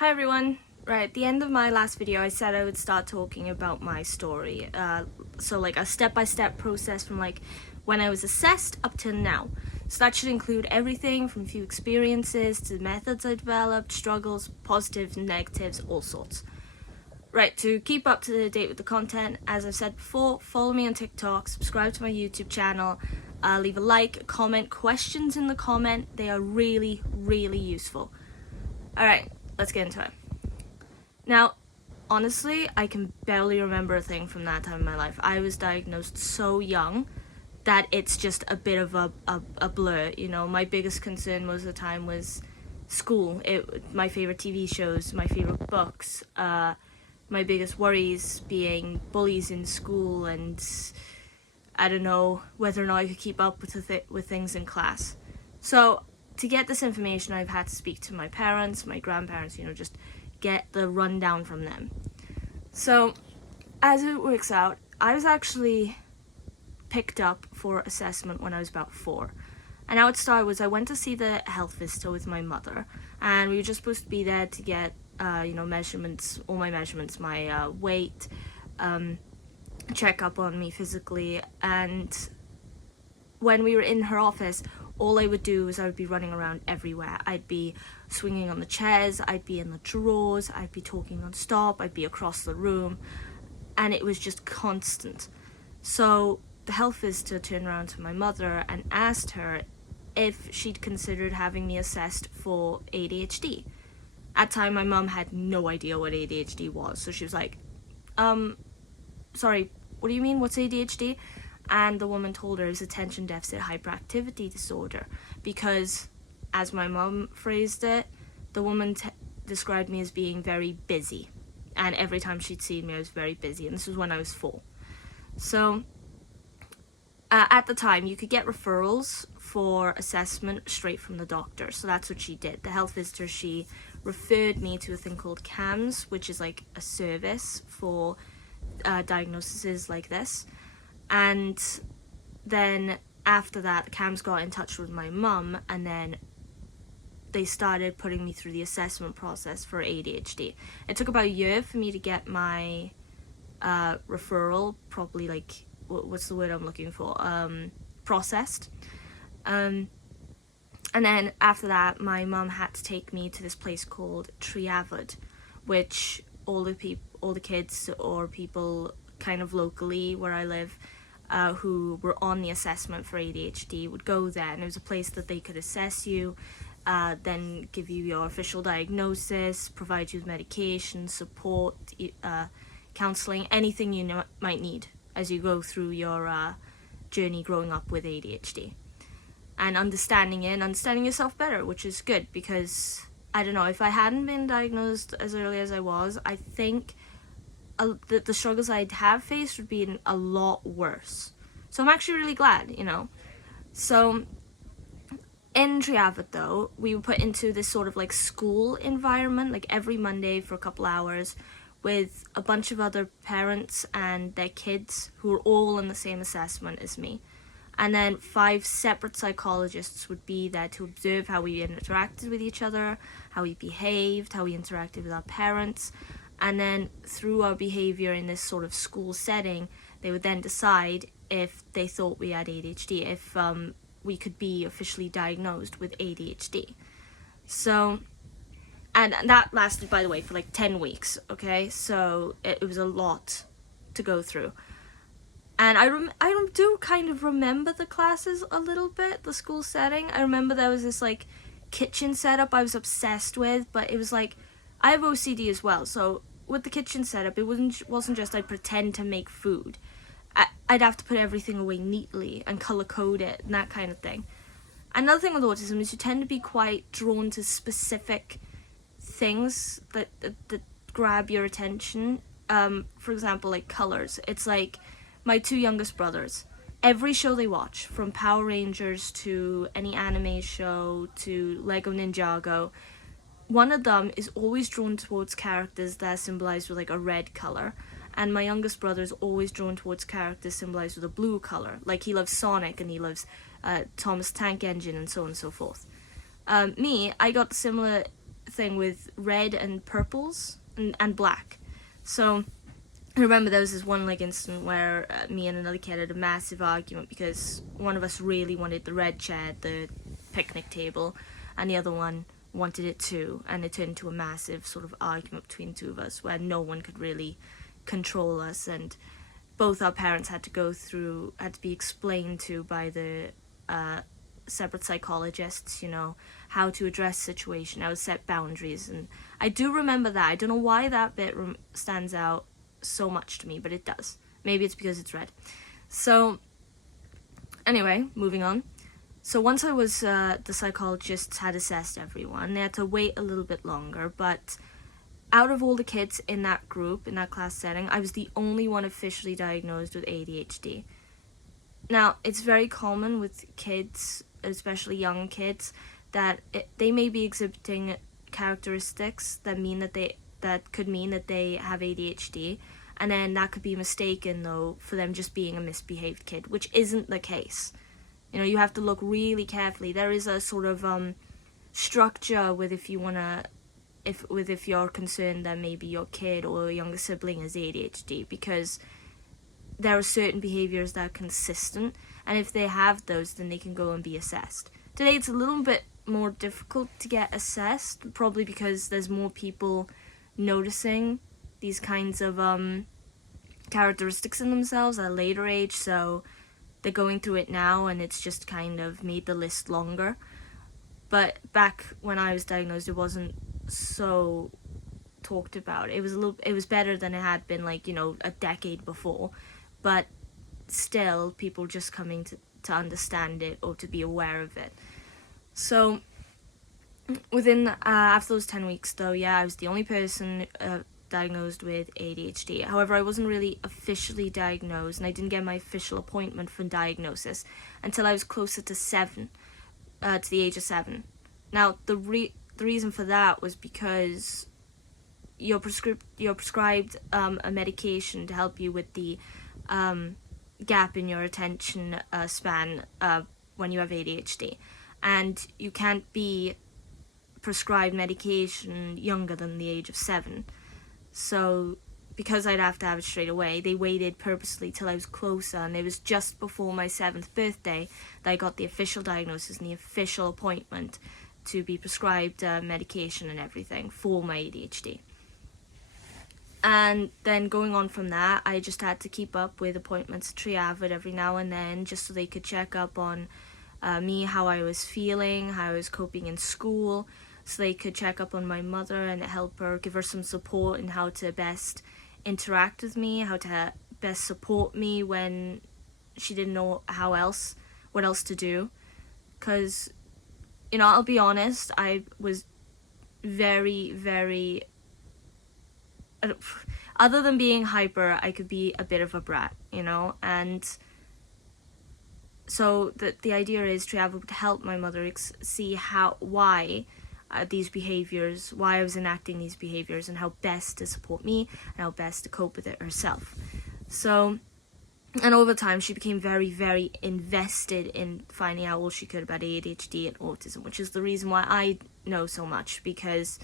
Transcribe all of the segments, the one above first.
Hi everyone! Right, at the end of my last video I said I would start talking about my story. So like a step-by-step process from like when I was assessed up to now. So that should include everything from few experiences to the methods I developed, struggles, positives, negatives, all sorts. Right, to keep up to date with the content, as I've said before, follow me on TikTok, subscribe to my YouTube channel, leave a like, comment, questions in the comment. They are really, really useful. Alright, let's get into it. Now, honestly, I can barely remember a thing from that time in my life. I was diagnosed so young that it's just a bit of a blur, you know. My biggest concern most of the time was school. My favorite TV shows, my favorite books, my biggest worries being bullies in school, and I don't know whether or not I could keep up with things in class. So to get this information, I've had to speak to my parents, my grandparents, you know, just get the rundown from them. So as it works out, I was actually picked up for assessment when I was about 4. And how it started was I went to see the health visitor with my mother, and we were just supposed to be there to get measurements, all my measurements, my weight, check up on me physically. And when we were in her office, all I would do is I would be running around everywhere. I'd be swinging on the chairs, I'd be in the drawers, I'd be talking non-stop, I'd be across the room, and it was just constant. So the health visitor turned around to my mother and asked her if she'd considered having me assessed for ADHD. At the time, my mum had no idea what ADHD was, so she was like, sorry, what do you mean, what's ADHD? And the woman told her it was attention deficit hyperactivity disorder, because, as my mum phrased it, the woman described me as being very busy, and every time she'd seen me I was very busy, and this was when I was 4. So at the time you could get referrals for assessment straight from the doctor, so that's what she did. The health visitor, she referred me to a thing called CAMS, which is like a service for diagnoses like this. And then after that, CAMS got in touch with my mum, and then they started putting me through the assessment process for ADHD. It took about a year for me to get my referral properly, like, what's the word I'm looking for, processed. And then after that, my mum had to take me to this place called Triavad, which all the kids or people kind of locally where I live who were on the assessment for ADHD would go there, and it was a place that they could assess you, then give you your official diagnosis, provide you with medication, support, counselling, anything you might need as you go through your journey growing up with ADHD. And understanding yourself better, which is good, because, I don't know, if I hadn't been diagnosed as early as I was, I think the struggles I'd have faced would be a lot worse. So I'm actually really glad, you know. So in Triavad though, we were put into this sort of like school environment, like every Monday for a couple hours, with a bunch of other parents and their kids who were all in the same assessment as me. And then 5 separate psychologists would be there to observe how we interacted with each other, how we behaved, how we interacted with our parents. And then through our behaviour in this sort of school setting, they would then decide if they thought we had ADHD, if we could be officially diagnosed with ADHD. So, and that lasted, by the way, for like 10 weeks, okay? So it was a lot to go through. And I do kind of remember the classes a little bit, the school setting. I remember there was this like kitchen setup I was obsessed with, but it was like, I have OCD as well, so with the kitchen setup, it wasn't just I'd pretend to make food. I'd have to put everything away neatly and colour code it and that kind of thing. Another thing with autism is you tend to be quite drawn to specific things that grab your attention. For example, like colours. It's like my 2 youngest brothers. Every show they watch, from Power Rangers to any anime show to Lego Ninjago, one of them is always drawn towards characters that are symbolized with like a red color, and my youngest brother is always drawn towards characters symbolized with a blue color. Like he loves Sonic and he loves Thomas Tank Engine and so on and so forth. Me, I got the similar thing with red and purples and black. So I remember there was this one like instant where me and another kid had a massive argument because one of us really wanted the red chair at the picnic table and the other one wanted it too, and it turned into a massive sort of argument between the two of us where no one could really control us, and both our parents had to be explained to by the separate psychologists, how to address the situation, how to set boundaries. And I do remember that. I don't know why that bit stands out so much to me, but it does. Maybe it's because it's red. So anyway, moving on. So once I was the psychologists had assessed everyone, they had to wait a little bit longer, but out of all the kids in that group, in that class setting, I was the only one officially diagnosed with ADHD. Now, it's very common with kids, especially young kids, that they may be exhibiting characteristics that could mean that they have ADHD, and then that could be mistaken, though, for them just being a misbehaved kid, which isn't the case. You have to look really carefully. There is a sort of structure with if you're concerned that maybe your kid or younger sibling has ADHD, because there are certain behaviors that are consistent, and if they have those, then they can go and be assessed. Today it's a little bit more difficult to get assessed, probably because there's more people noticing these kinds of characteristics in themselves at a later age, so they're going through it now, and it's just kind of made the list longer. But back when I was diagnosed, it wasn't so talked about. It was better than it had been, a decade before, but still people just coming to understand it or to be aware of it. So within after those 10 weeks, though, I was the only person diagnosed with ADHD. However, I wasn't really officially diagnosed, and I didn't get my official appointment for diagnosis until I was closer to the age of 7. Now, the reason for that was because you're prescribed a medication to help you with the gap in your attention span when you have ADHD, and you can't be prescribed medication younger than the age of 7. So because I'd have to have it straight away, they waited purposely till I was closer, and it was just before my 7th birthday that I got the official diagnosis and the official appointment to be prescribed medication and everything for my ADHD. And then going on from that, I just had to keep up with appointments at Triavid every now and then, just so they could check up on me, how I was feeling, how I was coping in school, so they could check up on my mother and help her, give her some support in how to best interact with me, how to best support me when she didn't know what else to do. Because, I'll be honest, I was very, very, other than being hyper, I could be a bit of a brat, and so the idea is to have to help my mother see why these behaviors, why I was enacting these behaviors, and how best to support me and how best to cope with it herself. So, and over time, she became very, very invested in finding out all she could about ADHD and autism, which is the reason why I know so much, because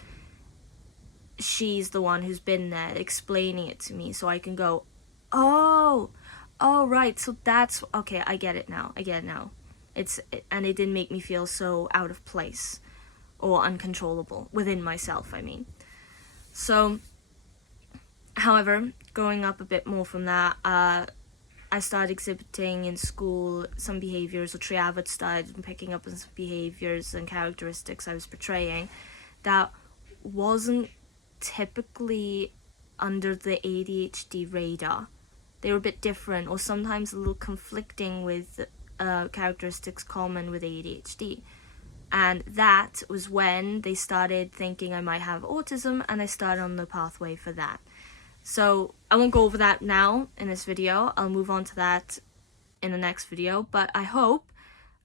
she's the one who's been there explaining it to me, so I can go, oh, right, so that's, okay, I get it now. And it didn't make me feel so out of place or uncontrollable within myself, I mean. So, however, going up a bit more from that, I started exhibiting in school some behaviors, or Triavid started picking up on some behaviors and characteristics I was portraying that wasn't typically under the ADHD radar. They were a bit different, or sometimes a little conflicting with characteristics common with ADHD. And that was when they started thinking I might have autism, and I started on the pathway for that. So I won't go over that now in this video. I'll move on to that in the next video, but I hope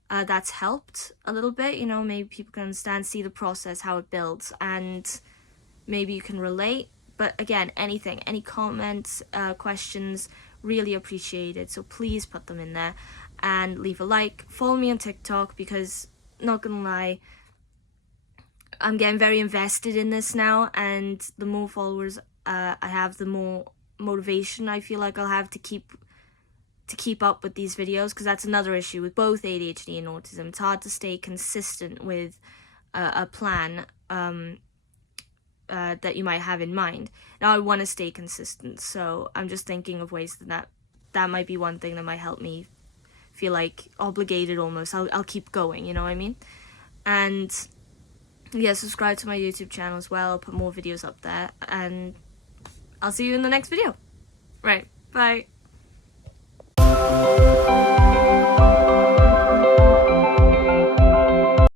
that's helped a little bit. Maybe people can understand, see the process, how it builds, and maybe you can relate. But again, any comments, questions, really appreciated. So please put them in there and leave a like. Follow me on TikTok, because, not gonna lie, I'm getting very invested in this now, and the more followers I have, the more motivation I feel like I'll have to keep up with these videos, because that's another issue with both ADHD and autism. It's hard to stay consistent with a plan that you might have in mind. Now I want to stay consistent, so I'm just thinking of ways that might be one thing that might help me feel like obligated almost. I'll keep going, you know what I mean? And yeah, subscribe to my YouTube channel as well. I'll put more videos up there, and I'll see you in the next video. Right, bye.